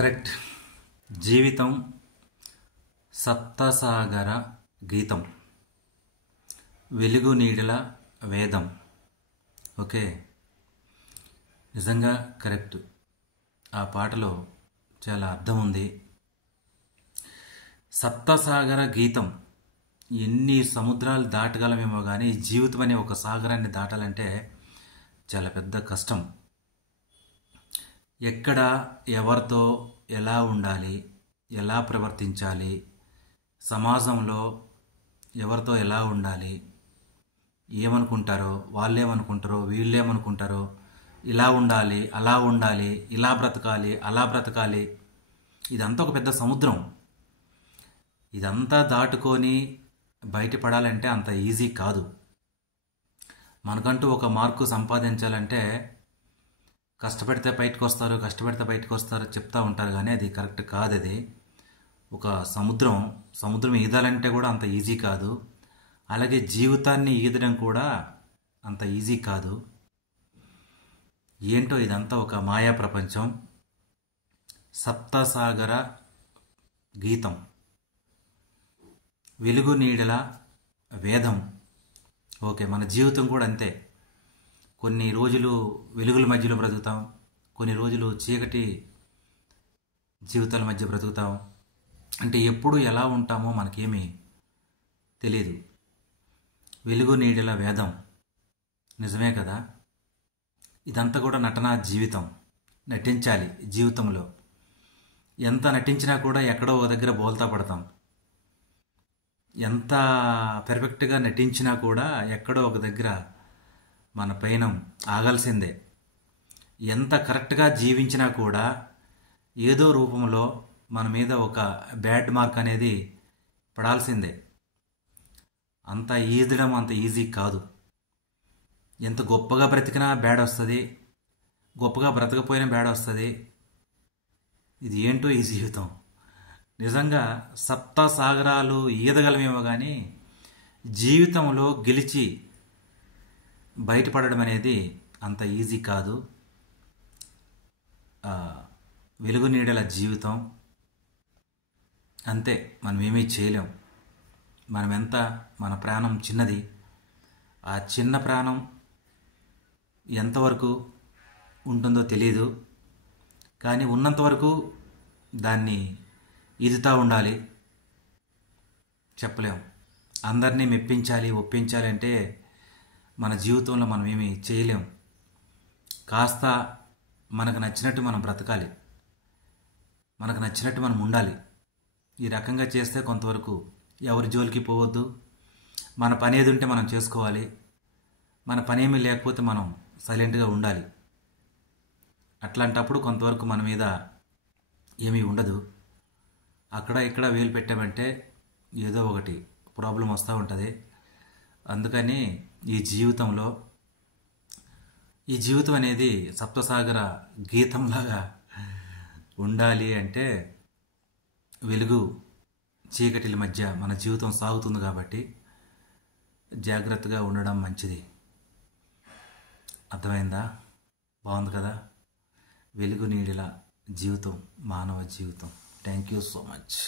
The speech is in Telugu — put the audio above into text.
కరెక్ట్. జీవితం సప్తసాగర గీతం, వెలుగు నీడల వేదం. ఓకే, నిజంగా కరెక్ట్. ఆ పాటలో చాలా అర్థం ఉంది. సప్తసాగర గీతం, ఎన్ని సముద్రాలు దాటగలమేమో కానీ జీవితం అనే ఒక సాగరాన్ని దాటాలంటే చాలా పెద్ద కష్టం. ఎక్కడ ఎవరితో ఎలా ఉండాలి, ఎలా ప్రవర్తించాలి, సమాజంలో ఎవరితో ఎలా ఉండాలి, ఏమనుకుంటారో, వాళ్ళేమనుకుంటారో, వీళ్ళేమనుకుంటారో, ఇలా ఉండాలి, అలా ఉండాలి, ఇలా బ్రతకాలి, అలా బ్రతకాలి, ఇదంతా ఒక పెద్ద సముద్రం. ఇదంతా దాటుకొని బయటపడాలంటే అంత ఈజీ కాదు. మనకంటూ ఒక మార్కు సంపాదించాలంటే కష్టపడితే బయటకు వస్తారు చెప్తా ఉంటారు, కానీ అది కరెక్ట్ కాదు. అది ఒక సముద్రం ఈదాలంటే కూడా అంత ఈజీ కాదు. అలాగే జీవితాన్ని ఈదడం కూడా అంత ఈజీ కాదు. ఏంటో ఇదంతా ఒక మాయా ప్రపంచం. సప్తసాగర గీతం, వెలుగు నీడల వేదం. ఓకే, మన జీవితం కూడా అంతే. కొన్ని రోజులు వెలుగుల మధ్యలో బ్రతుకుతాం, కొన్ని రోజులు చీకటి జీవితాల మధ్య బ్రతుకుతాం. అంటే ఎప్పుడు ఎలా ఉంటామో మనకేమీ తెలియదు. వెలుగు నీడల వేదం నిజమే కదా. ఇదంతా కూడా నటనా జీవితం. నటించాలి జీవితంలో. ఎంత నటించినా కూడా ఎక్కడో ఒక దగ్గర బోల్తా పడతాం. ఎంత పెర్ఫెక్ట్గా నటించినా కూడా ఎక్కడో ఒక దగ్గర మన పయనం ఆగాల్సిందే. ఎంత కరెక్ట్గా జీవించినా కూడా ఏదో రూపంలో మన మీద ఒక బ్యాడ్ మార్క్ అనేది పడాల్సిందే. అంత ఈదడం అంత ఈజీ కాదు. ఎంత గొప్పగా బ్రతికినా బ్యాడ్ వస్తుంది, గొప్పగా బ్రతకపోయినా బ్యాడ్ వస్తుంది. ఇది ఏంటో ఈ జీవితం. నిజంగా సప్త సాగరాలు ఈదగలమేమో కానీ జీవితంలో గెలిచి బయటపడడం అనేది అంత ఈజీ కాదు. వెలుగు నీడల జీవితం అంతే. మనం ఏమీ చేయలేం. మన ప్రాణం చిన్నది. ఆ చిన్న ప్రాణం ఎంతవరకు ఉంటుందో తెలియదు, కానీ ఉన్నంతవరకు దాన్ని ఈదుతూ ఉండాలి. చెప్పలేం. అందరినీ మెప్పించాలి, ఒప్పించాలి అంటే మన జీవితంలో మనం ఏమీ చేయలేం. కాస్త మనకు నచ్చినట్టు మనం బ్రతకాలి, మనకు నచ్చినట్టు మనం ఉండాలి. ఈ రకంగా చేస్తే కొంతవరకు ఎవరి జోలికి పోవద్దు. మన పని ఏది ఉంటే మనం చేసుకోవాలి. మన పని ఏమీ లేకపోతే మనం సైలెంట్గా ఉండాలి. అట్లాంటప్పుడు కొంతవరకు మన మీద ఏమీ ఉండదు. అక్కడ ఇక్కడ వేలు పెట్టామంటే ఏదో ఒకటి ప్రాబ్లం వస్తూ ఉంటుంది. అందుకని ఈ జీవితం అనేది సప్తసాగర గీతంలాగా ఉండాలి. అంటే వెలుగు చీకటిల మధ్య మన జీవితం సాగుతుంది కాబట్టి జాగ్రత్తగా ఉండడం మంచిది. అర్థమైందా? బాగుంది కదా. వెలుగు నీడల జీవితం, మానవ జీవితం. Thank you so much.